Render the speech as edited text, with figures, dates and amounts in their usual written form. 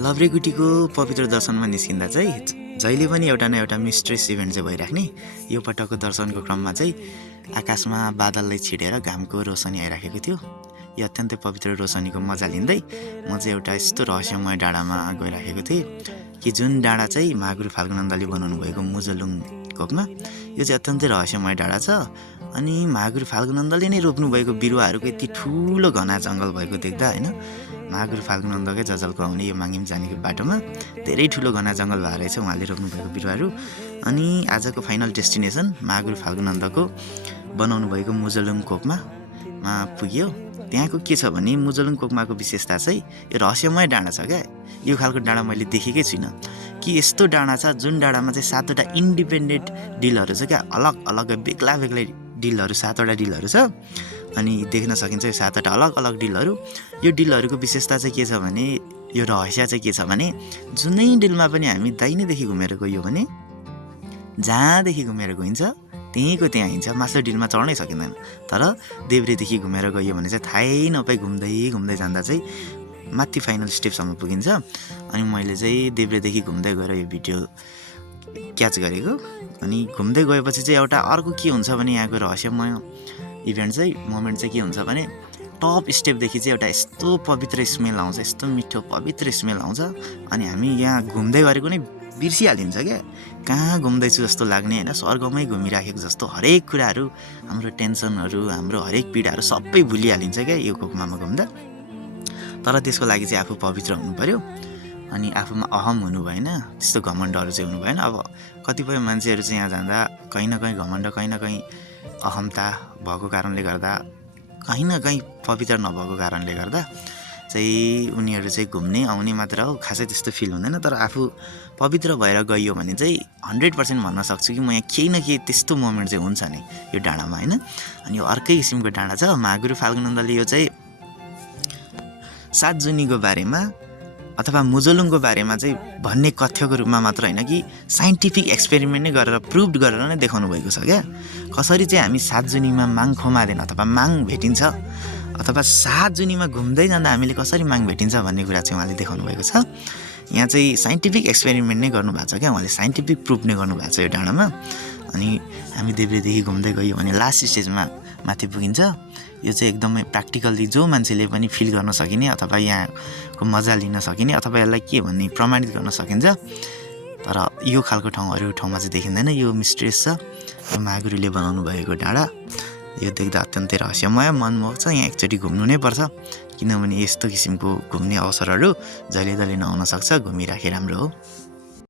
लभ्रेगुटीको पवित्र दर्शनमा निस्किँदा चाहिँ जहिले पनि एउटा न एउटा मिस्ट्रेस इभेन्ट चाहिँ भइराख्ने। यो पटकको दर्शनको क्रममा चाहिँ आकाशमा बादलले छिडेर घामको रोशनी आइराखेको थियो। यो अत्यन्तै पवित्र रोशनीको मजा लिँदै म चाहिँ एउटा यस्तो रहस्यमय डाँडामा गइराखेको थिएँ कि जुन डाँडा चाहिँ महागुरु फाल्गुनन्दले बनाउनु भएको मुजलुङ कोपमा यो चाहिँ अत्यन्तै रहस्यमय डाँडा छ। अनि महागुरु फाल्गुनन्दले नै रोप्नुभएको बिरुवाहरूको यति ठुलो घना जङ्गल भएको देख्दा होइन, महागुरु फाल्गुनन्दकै जजल्को आउने यो माङ्गिम जानेको बाटोमा धेरै ठुलो घना जङ्गल भएर रहेछ उहाँले रोप्नुभएको बिरुवाहरू। अनि आजको फाइनल डेस्टिनेसन महागुरु फाल्गुनन्दको बनाउनु भएको मुजलुङ कोपमा पुग्यो। त्यहाँको के छ भने मुजलुङ कोकमाको विशेषता चाहिँ यो रहस्यमय डाँडा छ क्या। यो खालको डाँडा मैले देखेकै छुइनँ कि यस्तो डाँडा छ जुन डाँडामा चाहिँ 7वटा इन्डिपेन्डेन्ट डिलहरू छ क्या, अलग अलग बेग्ला बेग्लै डिलहरू, 7वटा डिलहरू छ। अनि देख्न सकिन्छ यो 7वटा अलग अलग डिलहरू। यो डिलहरूको विशेषता चाहिँ के छ भने, यो रहस्य चाहिँ के छ भने, जुनै डिलमा पनि हामी दाहिनेदेखि घुमेर गयो भने जहाँदेखि घुमेर गइन्छ त्यहीँको त्यहाँ हिँड्छ, माथिल्लो डिलमा चढ्नै सकिँदैन। तर देब्रेदेखि घुमेर गयो भने चाहिँ थाहै नपाई घुम्दै घुम्दै जाँदा चाहिँ माथि फाइनल स्टेपसम्म पुगिन्छ। अनि मैले चाहिँ देब्रेदेखि घुम्दै गएर यो भिडियो क्याच गरेको। अनि घुम्दै गएपछि चाहिँ एउटा अर्को के हुन्छ भने यहाँको रहस्यमय इभेन्ट चाहिँ मोमेन्ट चाहिँ के हुन्छ भने, टप स्टेपदेखि चाहिँ एउटा यस्तो पवित्र स्मेल आउँछ, यस्तो मिठो पवित्र स्मेल आउँछ। अनि हामी यहाँ घुम्दै गरेको नै बिर्सिहालिन्छ क्या, कहाँ घुम्दैछु जस्तो लाग्ने होइन, स्वर्गमै घुमिराखेको जस्तो। हरेक कुराहरू, हाम्रो टेन्सनहरू, हाम्रो हरेक पीडाहरू सबै भुलिहालिन्छ क्या यो कोकमामा घुम्दा। तर त्यसको लागि चाहिँ आफू पवित्र हुनु पऱ्यो। अनि आफूमा अहम हुनु भएन, त्यस्तो घमण्डहरू चाहिँ हुनु भएन। अब कतिपय मान्छेहरू चाहिँ यहाँ जाँदा कहीँ न कहीँ घमण्ड, कहीँ न कहीँ अहमता भएको कारणले गर्दा, कहीँ न कहीँ पवित्र नभएको कारणले गर्दा चाहिँ उनीहरू चाहिँ घुम्ने आउने मात्र हो, खासै त्यस्तो फिल हुँदैन। तर आफू पवित्र भएर गइयो भने चाहिँ 100% भन्न सक्छु कि म यहाँ केही न केही त्यस्तो मोमेन्ट चाहिँ हुन्छ नि यो डाँडामा होइन। अनि यो अर्कै किसिमको डाँडा छ। महागुरु फाल्गुनन्दले यो चाहिँ 7 जुनीको बारेमा अथवा मुजलुङको बारेमा चाहिँ भन्ने कथ्यको रूपमा मात्र होइन कि साइन्टिफिक एक्सपेरिमेन्ट नै गरेर प्रुभ गरेर नै देखाउनु भएको छ क्या। कसरी चाहिँ हामी 7 जुनीमा माङ खोमादेन अथवा माङ भेटिन्छ, अथवा 7 जुनीमा घुम्दै जाँदा हामीले कसरी माङ भेटिन्छ भन्ने कुरा चाहिँ उहाँले देखाउनु भएको छ। यहाँ चाहिँ साइन्टिफिक एक्सपेरिमेन्ट नै गर्नुभएको छ क्या, उहाँले साइन्टिफिक प्रुफ नै गर्नुभएको छ यो डाँडामा। अनि हामी देब्रेदेखि घुम्दै गयो भने लास्ट स्टेजमा माथि पुगिन्छ। यो चाहिँ एकदमै प्र्याक्टिकल्ली जो मान्छेले पनि फिल गर्न सकिने अथवा यहाँको मजा लिन सकिने अथवा यसलाई के भन्ने प्रमाणित गर्न सकिन्छ। तर यो खालको ठाउँ अरू ठाउँमा चाहिँ देखिँदैन। यो मिस्ट्रेस छ, यो महागुरुले बनाउनु भएको डाँडा। यो देख्दा अत्यन्तै रहस्यमय, मनमोहक छ। यहाँ एकचोटि घुम्नु नै पर्छ, किनभने यस्तो किसिमको घुम्ने अवसरहरू जहिले तहिले नहुन सक्छ। घुमिराखे राम्रो हो।